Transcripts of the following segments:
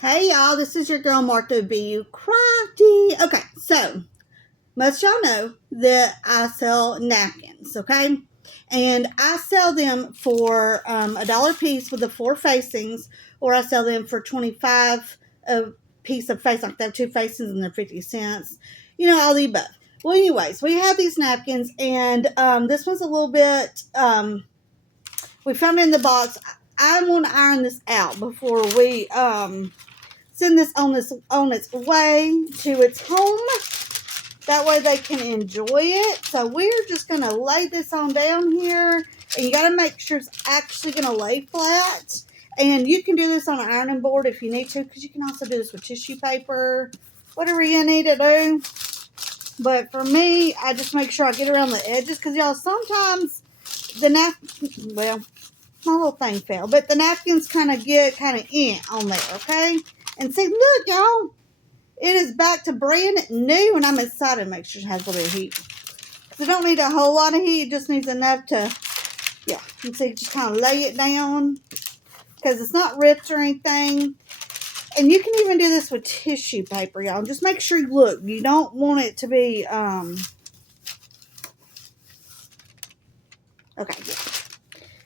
Hey y'all, this is your girl Martha B.U. Crafty. Okay, so most y'all know that I sell napkins, okay? And I sell them for $1 a piece with the 4 facings, or I sell them for 25 a piece of face, like they have 2 facings and they're 50 cents. You know, all the above. Well, anyways, we have these napkins, and this one's a little bit, we found it in the box. I want to iron this out before we send this on its way to its home. That way they can enjoy it. So we're just going to lay this on down here. And you got to make sure it's actually going to lay flat. And you can do this on an ironing board if you need to, because you can also do this with tissue paper, whatever you need to do. But for me, I just make sure I get around the edges, because y'all, sometimes the napkin, well, my little thing fell, but the napkins kind of get on there, okay? And see, look, y'all, it is back to brand new, and I'm excited to make sure it has a little bit of heat. So it don't need a whole lot of heat, it just needs enough to, yeah, you can see, just kind of lay it down, because it's not ripped or anything. And you can even do this with tissue paper, y'all. Just make sure, look, you don't want it to be, okay, yeah.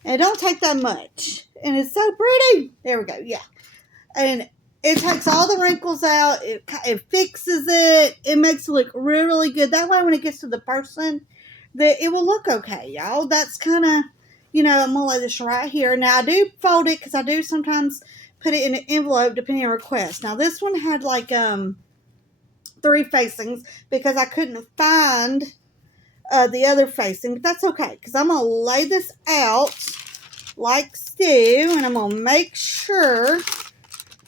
And it don't take that much. And it's so pretty. There we go, yeah. And it takes all the wrinkles out. It fixes it. It makes it look really, really good. That way when it gets to the person, it will look okay, y'all. That's kind of, I'm going to lay this right here. Now, I do fold it because I do sometimes put it in an envelope depending on request. Now, this one had like 3 facings because I couldn't find the other facing. But that's okay, because I'm going to lay this out like so. And I'm going to make sure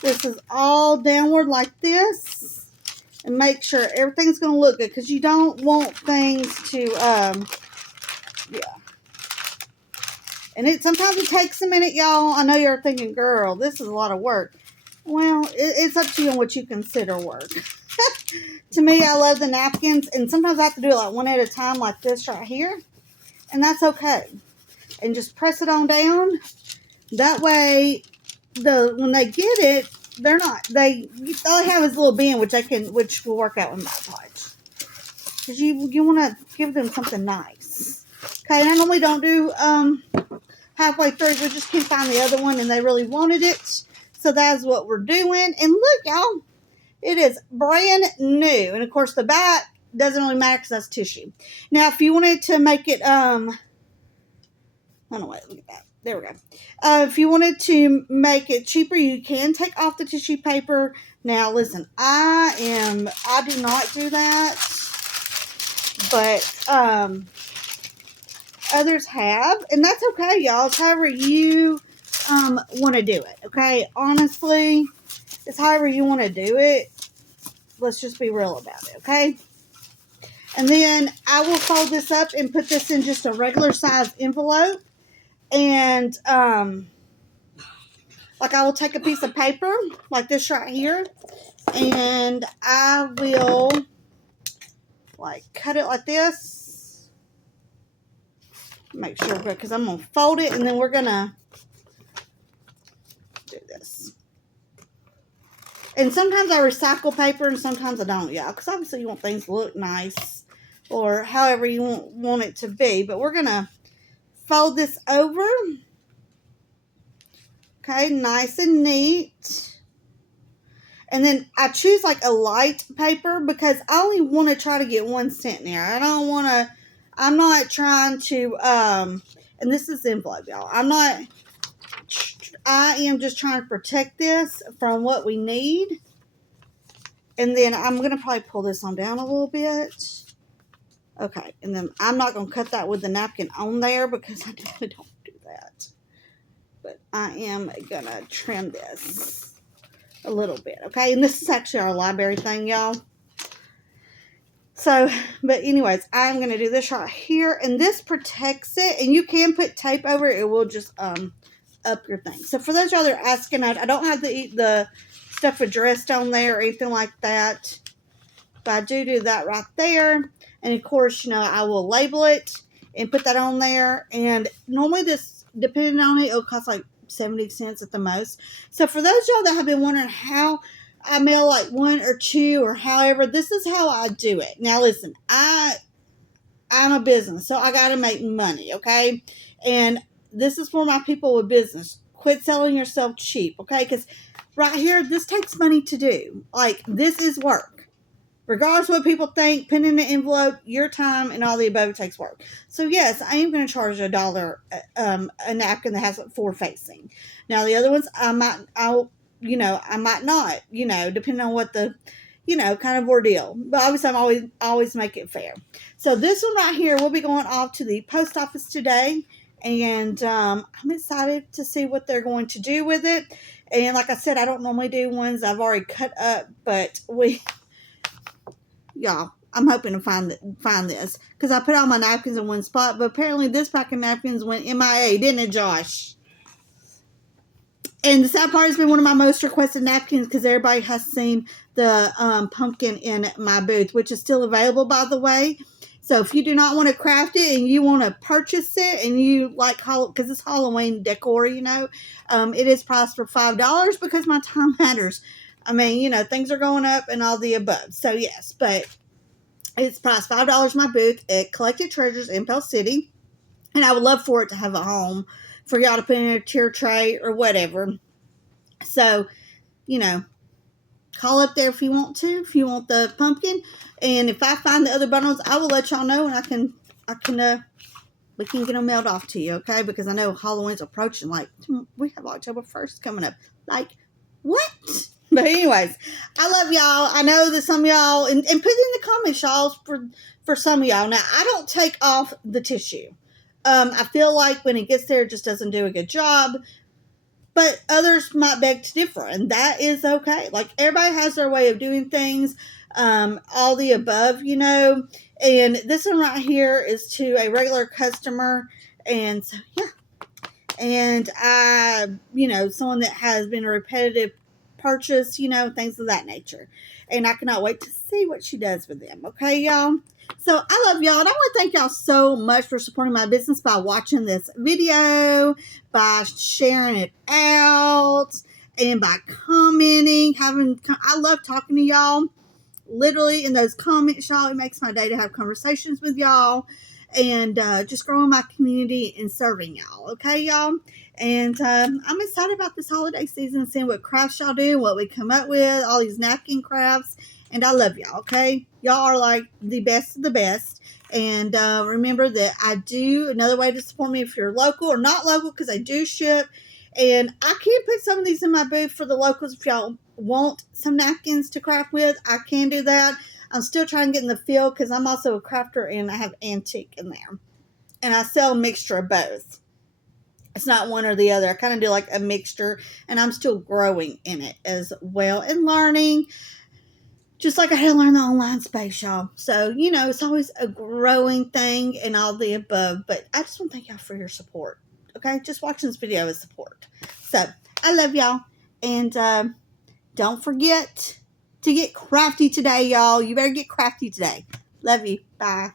this is all downward like this, and make sure everything's going to look good, because you don't want things to, yeah. And sometimes it takes a minute, y'all. I know you're thinking, girl, this is a lot of work. Well, it's up to you on what you consider work. To me, I love the napkins, and sometimes I have to do it like one at a time, like this right here, and that's okay. And just press it on down. That way, when they get it, all they have is a little bend, which will work out with my touch. Because you want to give them something nice. Okay, and I normally don't do halfway through. We just can't find the other one, and they really wanted it, so that's what we're doing. And look, y'all, it is brand new. And of course, the back doesn't really matter because that's tissue. Now, if you wanted to make it, oh no, wait, look at that. There we go. If you wanted to make it cheaper, you can take off the tissue paper. Now, listen, I do not do that, but others have, and that's okay, y'all. It's however you want to do it, okay? Honestly, it's however you want to do it. Let's just be real about it, okay? And then I will fold this up and put this in just a regular size envelope. And, like, I will take a piece of paper, like this right here, and I will, like, cut it like this. Make sure, because I'm going to fold it, and then we're going to do this. And sometimes I recycle paper, and sometimes I don't, y'all, because obviously you want things to look nice, or however you want it to be. But we're going to fold this over. Okay, nice and neat. And then I choose like a light paper because I only want to try to get 1 cent in there. I'm not trying to, and this is envelope, y'all. I am just trying to protect this from what we need. And then I'm going to probably pull this on down a little bit. Okay, and then I'm not going to cut that with the napkin on there because I definitely don't do that. But I am going to trim this a little bit, okay? And this is actually our library thing, y'all. So, but anyways, I'm going to do this right here. And this protects it. And you can put tape over it. It will just up your thing. So, for those of y'all that are asking, I don't have the stuff addressed on there or anything like that. But I do that right there. And, of course, I will label it and put that on there. And normally this, depending on it, it'll cost like 70 cents at the most. So for those y'all that have been wondering how I mail like 1 or 2 or however, this is how I do it. Now listen, I'm a business, so I gotta make money, okay? And this is for my people with business. Quit selling yourself cheap, okay? Because right here, this takes money to do. Like, this is work. Regardless of what people think, putting in an envelope, your time, and all the above takes work. So yes, I am going to charge $1 a napkin that has like 4 facing. Now the other ones, I might not, depending on what the, kind of ordeal. But obviously, I'm always make it fair. So this one right here will be going off to the post office today, and I'm excited to see what they're going to do with it. And like I said, I don't normally do ones I've already cut up, but y'all, I'm hoping to find this because I put all my napkins in one spot, but apparently this pack of napkins went MIA, didn't it, Josh? And the sad part has been one of my most requested napkins because everybody has seen the pumpkin in my booth, which is still available, by the way. So if you do not want to craft it and you want to purchase it and you like, because it's Halloween decor, it is priced for $5 because my time matters. I mean, things are going up and all the above. So yes, but it's priced $5 my booth at Collected Treasures in Pell City. And I would love for it to have a home for y'all to put in a tier tray or whatever. So, call up there if you want to, if you want the pumpkin. And if I find the other bundles, I will let y'all know, and we can get them mailed off to you, okay? Because I know Halloween's approaching. Like, we have October 1st coming up. Like, what? But anyways, I love y'all. I know that some of y'all, and put in the comments, y'all, for some of y'all. Now, I don't take off the tissue. I feel like when it gets there, it just doesn't do a good job. But others might beg to differ, and that is okay. Like, everybody has their way of doing things, all the above, And this one right here is to a regular customer, and so, yeah. And I, someone that has been a repetitive purchase, things of that nature. And I cannot wait to see what she does with them. Okay, y'all? So I love y'all. And I want to thank y'all so much for supporting my business by watching this video, by sharing it out, and by commenting. I love talking to y'all. Literally in those comments, y'all. It makes my day to have conversations with y'all. And just growing my community and serving y'all. Okay, y'all? And I'm excited about this holiday season, seeing what crafts y'all do, what we come up with, all these napkin crafts. And I love y'all, okay? Y'all are like the best of the best. And remember that I do, another way to support me if you're local or not local, because I do ship. And I can put some of these in my booth for the locals if y'all want some napkins to craft with. I can do that. I'm still trying to get in the field because I'm also a crafter and I have antique in there. And I sell a mixture of both. It's not one or the other. I kind of do like a mixture, and I'm still growing in it as well and learning. Just like I had to learn the online space, y'all. So, it's always a growing thing and all the above. But I just want to thank y'all for your support. Okay? Just watching this video is support. So, I love y'all. And don't forget to get crafty today, y'all. You better get crafty today. Love you. Bye.